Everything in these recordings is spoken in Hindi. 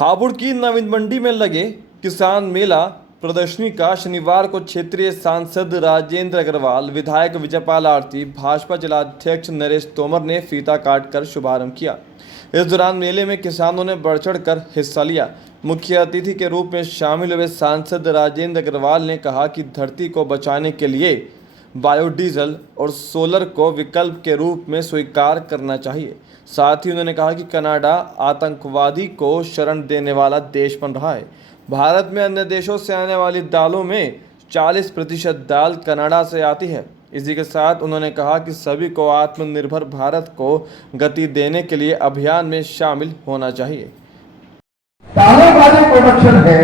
हापुड़ की नवीन मंडी में लगे किसान मेला प्रदर्शनी का शनिवार को क्षेत्रीय सांसद राजेंद्र अग्रवाल, विधायक विजयपाल आरती, भाजपा जिलाध्यक्ष नरेश तोमर ने फीता काटकर शुभारंभ किया। इस दौरान मेले में किसानों ने बढ़ चढ़कर हिस्सा लिया। मुख्य अतिथि के रूप में शामिल हुए सांसद राजेंद्र अग्रवाल ने कहा कि धरती को बचाने के लिए बायोडीजल और सोलर को विकल्प के रूप में स्वीकार करना चाहिए। साथ ही उन्होंने कहा कि कनाडा आतंकवादी को शरण देने वाला देश बन रहा है। भारत में अन्य देशों से आने वाली दालों में 40% दाल कनाडा से आती है। इसी के साथ उन्होंने कहा कि सभी को आत्मनिर्भर भारत को गति देने के लिए अभियान में शामिल होना चाहिए। दालों का जो प्रोडक्शन है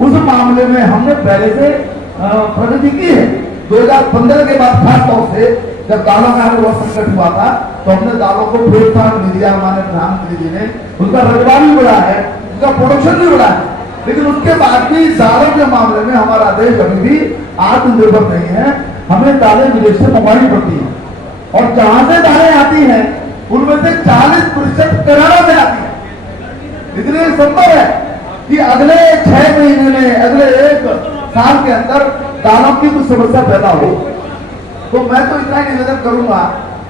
उस मामले में हमने पहले से प्रगति की है। 2015 के बाद खास तौर से जब दालों का बहुत संकट हुआ था तो हमने दालों को प्रोत्साहन भी दिया। हमारे प्रधानमंत्री जी ने उनका रोजगार भी बढ़ा है, उनका प्रोडक्शन भी बढ़ा है। लेकिन उसके बाद भी दालों के मामले में हमारा देश अभी भी आत्मनिर्भर नहीं है। हमें दालें विदेश से मंगवानी पड़ती है और जहां से दालें आती हैं उनमें से 40% कनाडा से आती है। लेकिन ये संभव है कि अगले 6 महीने में, अगले 1 साल के अंदर दालों की कुछ समस्या पैदा हो। तो मैं तो इतना ही निवेदन करूंगा,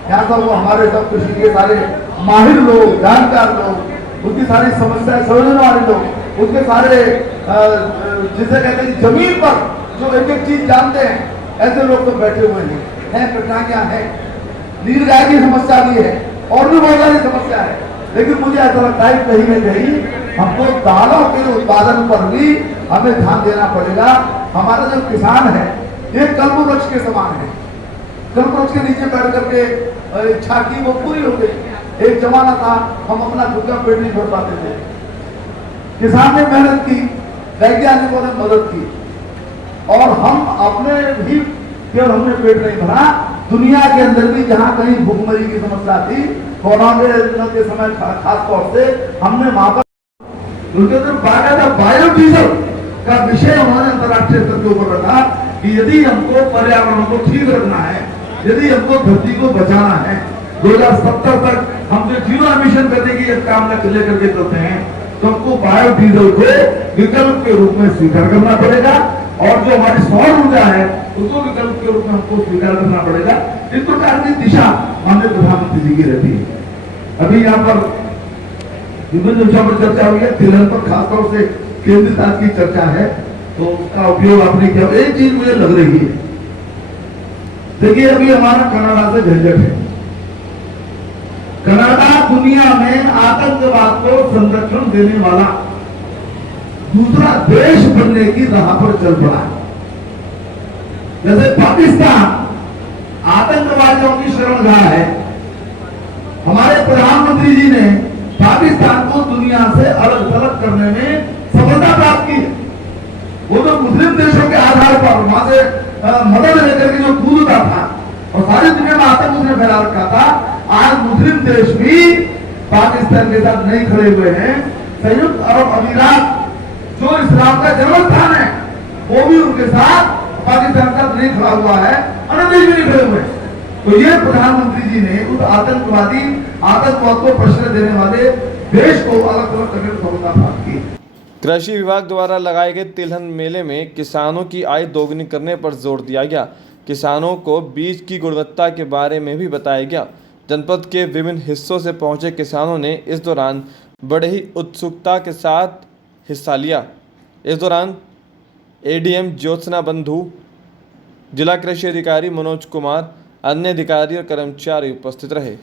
यहाँ सब वो हमारे सब कृषि के सारे माहिर लोग, जानकार लोग, उनकी सारी समस्याएं समझने वाले लोग, उनके सारे जिसे कहते हैं जमीन पर जो एक एक चीज जानते हैं, ऐसे लोग तो बैठे हुए हैं। कठिनाइयां हैं, नीलगाय की समस्या भी है और भी बहुत सारी समस्या है। लेकिन मुझे ऐसा लगता है कहीं न कहीं हमको दालों के उत्पादन पर भी हमें ध्यान देना पड़ेगा। हमारा जो किसान है ये कल्पवृक्ष के समान है। कल्पवृक्ष के नीचे बैठ करके इच्छा की वो पूरी हो गई। एक जमाना था हम अपना खुद का पेट नहीं भर पाते थे। किसान ने मेहनत की, वैज्ञानिकों ने मदद की और हम अपने भी केवल हमने पेट नहीं भरा, दुनिया के अंदर भी जहां कहीं भूखमरी की समस्या थी, कोरोना के समय खास तौर से हमने वहां पर उनके अंदर बाकायदा बायोडीजल का विषय उन्होंने अंतर्राष्ट्रीय स्तर के ऊपर रखा कि यदि हमको पर्यावरण को ठीक रखना है, यदि हमको धरती को बचाना है, 2070 तक हम जो जीरो एमिशन करने की एक काम लेकर के चलते हैं, तो हमको बायोडीजल को विकल्प के रूप में स्वीकार करना पड़ेगा और जो हमारी सौर ऊर्जा है उसको विकल्प के रूप में हमको स्वीकार करना पड़ेगा। इस प्रकार की दिशा माननीय प्रधानमंत्री जी की रहती है। अभी यहाँ पर विभिन्न विषयों पर चर्चा हुई है, तिलहन पर खासतौर से केंद्रित आज की चर्चा है, तो उसका उपयोग आपने किया। एक चीज मुझे लग रही है, देखिए अभी हमारा कनाडा से झंझट है। कनाडा दुनिया में आतंकवाद को संरक्षण देने वाला दूसरा देश बनने की राह पर चल पड़ा है। जैसे पाकिस्तान आतंकवादियों की शरणगाह है, हमारे प्रधानमंत्री जी ने पाकिस्तान को दुनिया से अलग थलग करने में सफलता प्राप्त की है। वो तो मुस्लिम देशों के आधार पर वहां से मदद लेकर के जो कूदता था और सारी दुनिया में आतंक उसने फैला रखा था, आज मुस्लिम देश भी पाकिस्तान के साथ नहीं खड़े हुए हैं। संयुक्त अरब अमीरात जो इस्लाम का जन्म स्थान है वो भी उनके साथ पाकिस्तान का नहीं खड़ा हुआ है, अन्य देश भी नहीं खड़े हुए। तो ये प्रधानमंत्री जी ने उस आतंकवाद को प्रश्रय देने वाले देश को अलग अलग करने में सफलता प्राप्त की। कृषि विभाग द्वारा लगाए गए तिलहन मेले में किसानों की आय दोगुनी करने पर जोर दिया गया। किसानों को बीज की गुणवत्ता के बारे में भी बताया गया। जनपद के विभिन्न हिस्सों से पहुंचे किसानों ने इस दौरान बड़े ही उत्सुकता के साथ हिस्सा लिया। इस दौरान एडीएम ज्योत्सना बंधु, जिला कृषि अधिकारी मनोज कुमार, अन्य अधिकारी और कर्मचारी उपस्थित रहे।